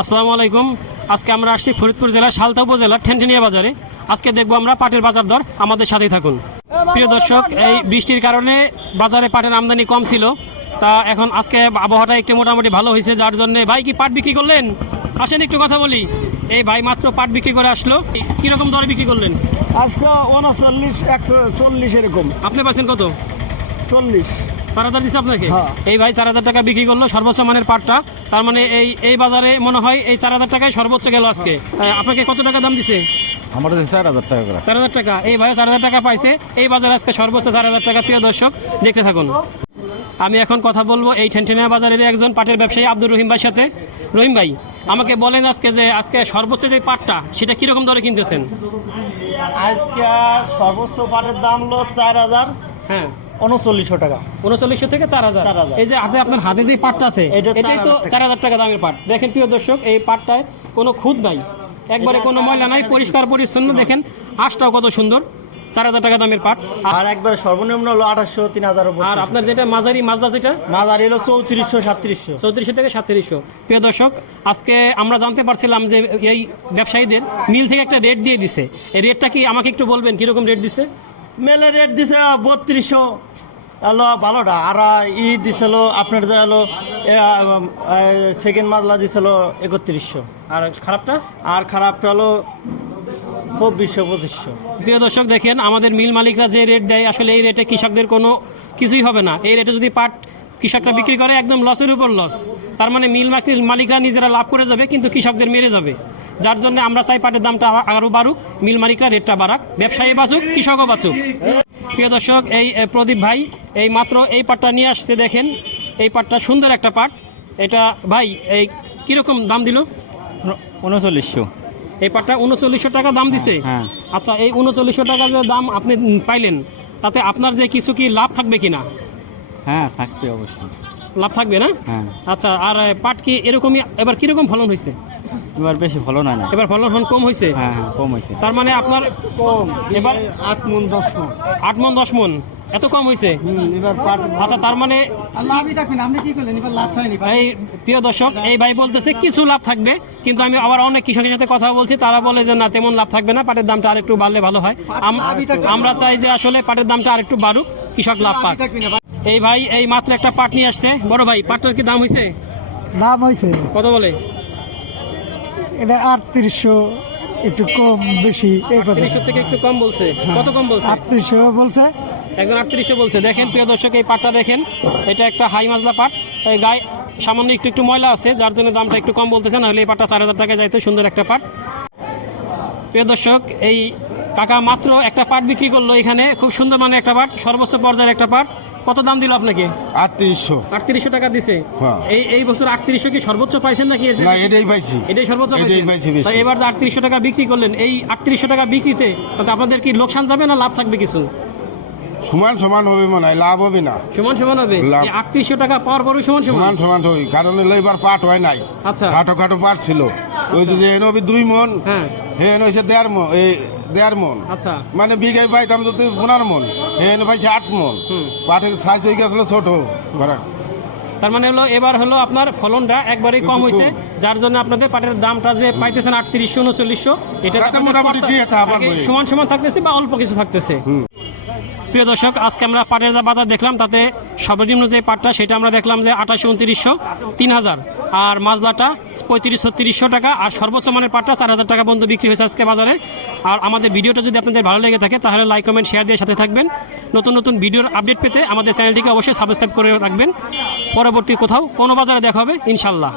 আসসালামু আলাইকুম। আজকে আমরা আসছি ফরিদপুর জেলার সালতা উপজেলার ঠেনঠেনিয়া বাজারে। আজকে দেখব আমরা পাটের বাজার দর। আমাদের সাথেই থাকুন। প্রিয় দর্শক এই বৃষ্টির কারণে বাজারে পাটের আমদানি কম ছিল। তা এখন আজকে আবহাওয়াটা একটু মোটামুটি ভালো হয়েছে যার জন্য ভাই কি পাট বিক্রি করলেন? আসেন একটু কথা বলি। এই ভাই মাত্র পাট বিক্রি করে আসলো। কীরকম দরে বিক্রি করলেন? আজকে উনচল্লিশ একশো চল্লিশ এরকম। আপনি পাচ্ছেন কত? চল্লিশ। চার হাজার দিচ্ছে আপনাকে? হ্যাঁ। এই ভাই চার হাজার টাকা বিক্রি করল সর্বোচ্চ মানের পাটটা। তার মানে এই এই বাজারে মনে হয় এই চার হাজার টাকায় সর্বোচ্চ গেল আজকে। আপনাকে কত টাকা দাম দিছে? আমার চার হাজার টাকা করে। চার হাজার টাকা। এই ভাই চার হাজার টাকা পাইছে। এই বাজারে আজকে সর্বোচ্চ চার হাজার টাকা। প্রিয় দর্শক দেখতে থাকুন। আমি এখন কথা বলব এই ঠেনঠেনিয়া বাজারের একজন পাটের ব্যবসায়ী আব্দুর রহিম ভাইয়ের সাথে। রহিম ভাই আমাকে বলেন আজকে যে আজকে সর্বোচ্চ যে পাটটা সেটা কীরকম দরে কিনতেছেন? আজকে সর্বোচ্চ পাটের দাম হলো চার হাজার। হ্যাঁ। উনচল্লিশশো টাকা। উনচল্লিশশো থেকে চার হাজার। এই যে আপনি আপনার হাতে যে পাটটা আছে এটাই তো চার হাজার টাকা দামের পাট। দেখেন প্রিয় দর্শক এই পাটটায় কোনো খুদ নাই। একবারে কোনো ময়লা নাই পরিষ্কার পরিচ্ছন্ন। দেখেন আঁশটাও কত সুন্দর। চার হাজার টাকা দামের পাট। আর- একবার সর্বনিম্ন হলো আঠাশশো তিন হাজার আর আপনার যেটা মাঝারি মাজদা যেটা? মাঝারি হলো চৌত্রিশশো সাতত্রিশশো। চৌত্রিশশো থেকে সাতত্রিশশো। প্রিয় দর্শক আজকে আমরা জানতে পারছিলাম যে এই ব্যবসায়ীদের মিল থেকে একটা রেট দিয়ে দিছে। এই রেটটা কি আমাকে একটু বলবেন কীরকম রেট দিছে? মেলে রেট দিছে বত্রিশশো। হলো ভালোটা। আর ই দিছিল আপনার যে হলো সেকেন্ড মাজলা দিছিল একত্রিশশো। আর খারাপটা? আর খারাপটা হলো চব্বিশশো পঁচিশশো। প্রিয় দর্শক দেখেন আমাদের মিল মালিকরা যে রেট দেয় আসলে এই রেটে কৃষকদের কোনো কিছুই হবে না। এই রেটে যদি পাট কৃষকরা বিক্রি করে একদম লসের উপর লস তার মানে মিল মালিকরা নিজেরা লাভ করে যাবে কিন্তু কৃষকদের মেরে যাবে। যার জন্য আমরা চাই পাটের দামটা আরও বাড়ুক মিল মালিকরা রেটটা বাড়াক ব্যবসায়ী বাঁচুক কৃষকও বাঁচুক। প্রিয় দর্শক এই প্রদীপ ভাই এই মাত্র এই পাটটা নিয়ে আসছে দেখেন এই পাটটা সুন্দর একটা পাট। এটা ভাই এই কীরকম দাম দিল? উনচল্লিশশো। এই পাটটা উনচল্লিশশো টাকা দাম দিছে? হ্যাঁ। আচ্ছা এই উনচল্লিশশো টাকা যে দাম আপনি পাইলেন তাতে আপনার যে কিছু কি লাভ থাকবে কিনা? হ্যাঁ থাকবে অবশ্যই। লাভ থাকবে না? হ্যাঁ। আচ্ছা আর পাট কি এরকমই এবার কীরকম ফলন হয়েছে এবার বেশি ভালো নয় না। এবার ফলন কম হয়েছে হ্যাঁ হ্যাঁ কম হয়েছে তার মানে আপনার কম। এবার আট মন দশ মন। আট মন দশ মন। এত কম হয়েছে আচ্ছা তার মানে লাভই থাকবেন আপনি কি করলেন? এবার লাভ হয়নি এই প্রিয় দর্শক এই ভাই বলতেছে কিছু লাভ থাকবে। কিন্তু আমি আবার অনেক কৃষকের সাথে কথা বলছি তারা বলে যে না তেমন লাভ থাকবে না পাটের দামটা আরেকটু বাড়লে ভালো হয়। আম- আমরা চাই যে আসলে পাটের দামটা আরেকটু বাড়ুক কৃষক লাভ পাক। এই ভাই এই মাত্র একটা পাট নিয়ে আসছে। বড় ভাই পাটটার কি দাম হয়েছে লাভ হয়েছে কত বলে? এটা আটত্রিশশো একটু কম বেশি এই কথা। তিরিশশো থেকে একটু কম বলছে। কত কম বলছে? আটত্রিশশো বলছে। একজন আটত্রিশশো বলছে। দেখেন প্রিয় দর্শক এই পাটটা দেখেন। এটা একটা হাই মাজলা পাট। এই গায়ে সামান্য একটু একটু ময়লা আছে যার জন্য দামটা একটু কম বলতেছে না হলে এই পাটটা চার হাজার টাকা যাইতো সুন্দর একটা পাট। প্রিয় দর্শক এই কাকা মাত্র একটা পাট বিক্রি করল এখানে। খুব সুন্দর মানে একটা পাট সর্বোচ্চ পর্যায়ের একটা পাট। কত দাম দিল আপনাকে? আটত্রিশশো। আটত্রিশশো টাকা দিছে। হ্যাঁ। এই এই বছর আটত্রিশশো কি সর্বোচ্চ পাইছেন নাকি না এটাই পাইছি। এটাই সর্বোচ্চ পাইছি এবার যে আটত্রিশশো টাকা বিক্রি করলেন এই আটত্রিশশো টাকা বিক্রিতে তাতে আপনাদের কি লোকসান যাবে না লাভ থাকবে কিছু? সমান সমান হবে মনে হয় লাভ হবে না। সমান সমান হবে? আটত্রিশশো টাকা পাওয়ার পরও সমান সমান? সমান হবে কারণ এবার পাট হয় নাই। আচ্ছা। খাটো খাটো পাট ছিল। ওই যে এনে হবে দুই মন হ্যাঁ। হে এনে হয়েছে দেড় মন এই দেড় মন। আচ্ছা। মানে বিঘায় পাইতাম তো তুই পনেরো মন এনে পাইছে আট মন। পাঠের সাইজ হয়ে গেছিল ছোট ঘরে তার মানে হলো এবার হলো আপনার ফলনটা একবারেই কম হয়েছে যার জন্য আপনাদের পাটের দামটা যে পাইতেছেন আটত্রিশশো উনচল্লিশশো এটা মোটামুটি। সমান সমান থাকতেছে বা অল্প কিছু থাকতেছে। প্রিয় দর্শক, আজকে আমরা পাটের যা বাজার দেখলাম, তাতে সর্বনিম্ন যে পাটটা, সেটা আমরা দেখলাম যে আঠাশশো উনত্রিশশো তিন হাজার। আর মাজলাটা পঁয়ত্রিশশো তিরিশশো টাকা, আর সর্বোচ্চ মানের পাটটা চার হাজার টাকা পর্যন্ত বিক্রি হয়েছে আজকে বাজারে। আর আমাদের ভিডিওটা যদি আপনাদের ভালো লেগে থাকে, তাহলে লাইক কমেন্ট শেয়ার দিয়ে সাথে থাকবেন। নতুন নতুন ভিডিওর আপডেট পেতে আমাদের চ্যানেলটিকে অবশ্যই সাবস্ক্রাইব করে রাখবেন। পরবর্তী কোথাও কোনো বাজারে দেখা হবে ইনশাল্লাহ